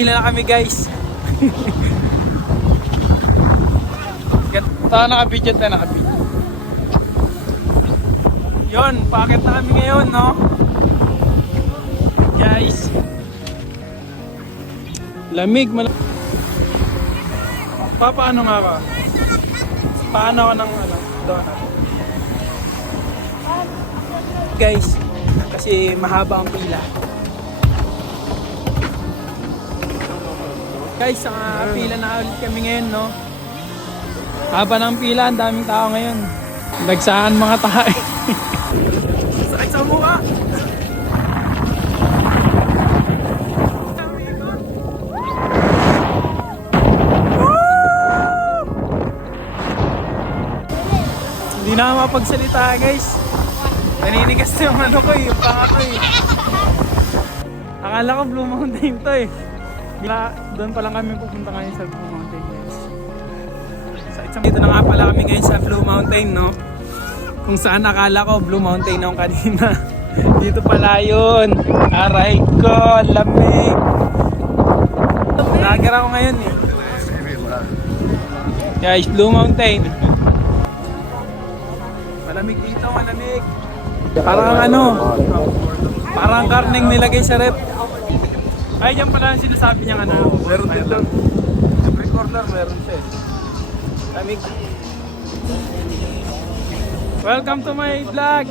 Nakapila na kami guys. Nakabidget na nakabidget. Yun, paakit na kami ngayon, no? Guys. Lamig, paano nga ba? Paano ako ng donut? Guys, kasi mahaba ang pila. Guys, pila na ulit kami ngayon, no? Haba ng pila, ang daming tao ngayon. Nagsaan mga tayo. Sakit sa mukha! Hindi na mapagsalita guys. Naninigas na yung ano ko yung panga ko Akala ko Blue Mountain to Doon pa lang kami pupunta ngayon sa Blue Mountain guys. Dito na nga pala kami ngayon sa Blue Mountain, no? Kung saan akala ko Blue Mountain ako kanina. Dito pala yun. Aray ko, lamig. Lager ako ngayon Guys, Blue Mountain. Malamig dito, malamig. Parang karneng nilagay sa rep. Ay, yan pala ang sinasabi niya meron dito. Every corner meron siya Lamig. Welcome to my vlog.